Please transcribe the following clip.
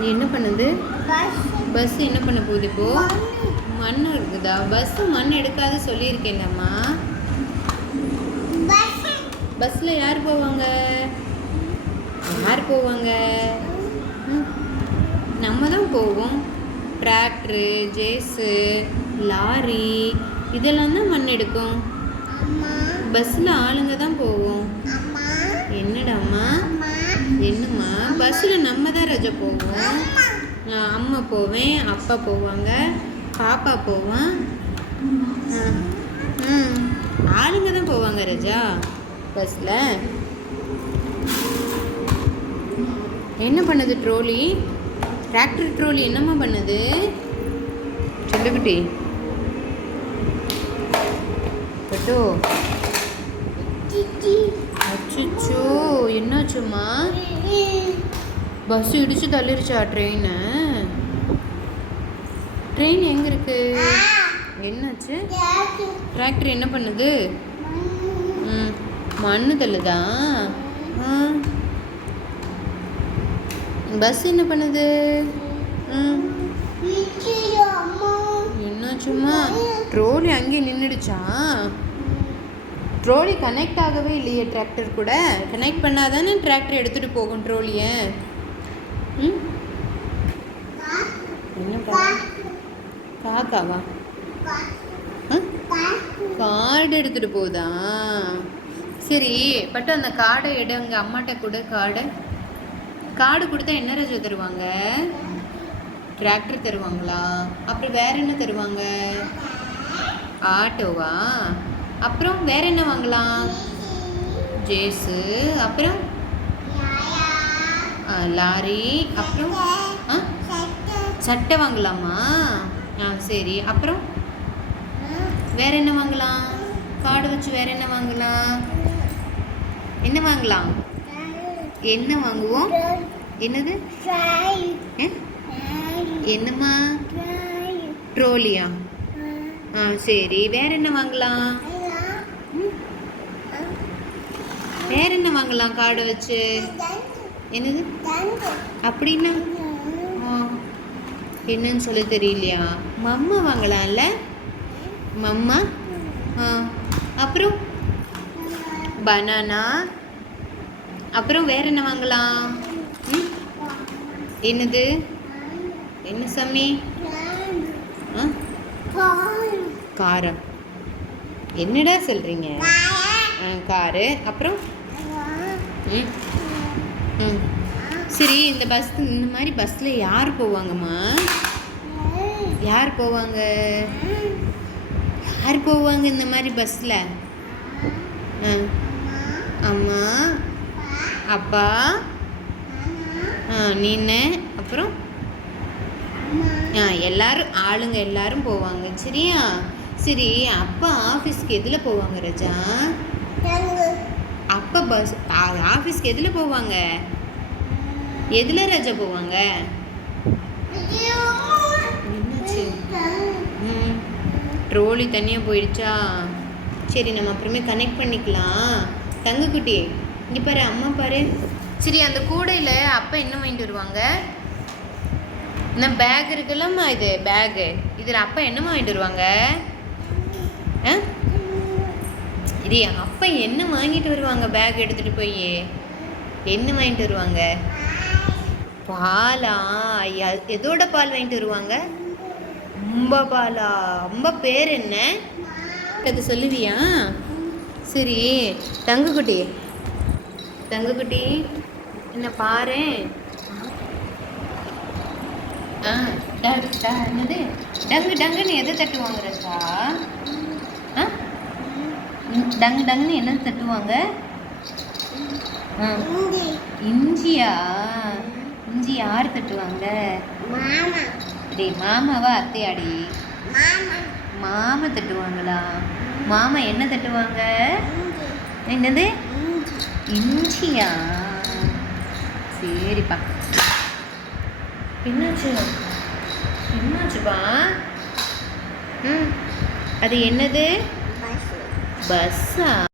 நீ என்ன பண்ணுது? பஸ் என்ன பண்ண போகுது இப்போ? மண் இருக்குதா? பஸ் மண் எடுக்காத சொல்லியிருக்கேன்லம்மா. பஸ்ல யார் போவாங்க? யார் போவாங்க? நம்ம தான் போவோம். டிராக்டரு, ஜேஸு, லாரி இதெல்லாம் தான் மண் எடுக்கும். பஸ்ஸில் ஆளுங்க தான் போவோம். என்னடாம்மா? என்னம்மா? பஸ்ஸில் நம்ம தான் ரஜா போவோம். அம்மா போவேன், அப்பா போவாங்க, பாப்பா போவான். ஆளுங்க தான் போவாங்க ரஜா பஸ்ஸில். என்ன பண்ணுது ட்ரோலி? டிராக்டர் ட்ரோலி என்னம்மா பண்ணுது? சொல்லுக்குட்டி பட்டோ. அச்சோ என்னாச்சும்மா? பஸ் இடிச்சு தள்ளிருச்சா ட்ரெயின்? ட்ரெயின் எங்கே இருக்கு? என்னாச்சு? டிராக்டர் என்ன பண்ணுது? மண்ணு தள்ளுதா? பஸ் என்ன பண்ணுது? என்னாச்சும்மா? ட்ரோலி அங்கேயே நின்றுடுச்சா? ட்ரோலி கனெக்ட் ஆகவே இல்லையே டிராக்டர் கூட. கனெக்ட் பண்ணாதானே டிராக்டர் எடுத்துகிட்டு போகும் ட்ரோலியை. என்ன காக்காவா? கார்டு எடுத்துகிட்டு போகுதா? சரி பட்டு அந்த கார்டை எடுங்க. அம்மாட்ட கூட கார்டு கொடுத்தா என்ன ரஜா தருவாங்க? டிராக்டர் தருவாங்களா? அப்புறம் வேற என்ன தருவாங்க? ஆட்டோவா? அப்புறம் வேற என்ன வாங்கலாம்? ஜேஸு, அப்புறம் லாரி, அப்புறம் சட்டை வாங்கலாமா? சரி. அப்புறம் வேற என்ன வாங்கலாம்? கார்டு வச்சு வேற என்ன வாங்கலாம்? என்ன வாங்கலாம்? என்ன வாங்குவோம்? என்னது? என்னம்மா? ட்ரோலியா? சரி. வேற என்ன வாங்கலாம்? வேற என்ன வாங்கலாம் கார்டை வச்சு? என்னது அப்படின்னா என்னன்னு சொல்ல தெரியலையா? மம்மா வாங்கலாம்ல? மம்மா. அப்புறம் பனானா. அப்புறம் வேற என்ன வாங்கலாம்? என்னது? என்ன சாமி? காரம். என்னடா சொல்றீங்க? காரு. அப்புறம் சரி. இந்த மாதிரி பஸ்ஸில் யார் போவாங்கம்மா? யார் போவாங்க? யார் போவாங்க இந்த மாதிரி பஸ்ஸில்? அம்மா, அப்பா, நீன்னு, அப்புறம் எல்லாரும் ஆளுங்க எல்லாரும் போவாங்க. சரியா? சரி. அப்பா ஆஃபீஸ்க்கு எதில் போவாங்க ரஜா? அப்பா பஸ் ஆஃபீஸ்க்கு எதில் போவாங்க? எதில் ரஜா போவாங்க? என்னாச்சு? ட்ரோலி தனியாக போயிடுச்சா? சரி நம்ம அப்புறமே கனெக்ட் பண்ணிக்கலாம். தங்கக்குட்டி இங்கே பாரு, அம்மா பாரு. சரி அந்த கூடையில் அப்பா என்ன வாங்கிட்டு வருவாங்க? இந்த பேக் இருக்குல்லம்மா, இது பேகு. இதில் அப்பா என்னம்மா வாங்கிட்டு வருவாங்க? இது அப்பா என்ன வாங்கிட்டு வருவாங்க? பேக் எடுத்துகிட்டு போய் என்ன வாங்கிட்டு வருவாங்க? பாலா? எதோட பால் வாங்கிட்டு வருவாங்க? அம்பா பாலா? அம்பா பேர் என்ன? அது சொல்லுவியா? சரி. தங்கக்குட்டி என்ன பாரு. என்னது டங்குன்னு எதை தட்டுவாங்க ரசா? டங்குன்னு என்ன தட்டுவாங்க? இஞ்சியா? இஞ்சி யார் தட்டுவாங்க? மாமாவா அத்தையாடி? மாமா தட்டுவாங்களா? மாமா என்ன தட்டுவாங்க? என்னது? இஞ்சியா? சரிப்பா. என்னாச்சுப்பா? அது என்னது? பஸ்ஸா?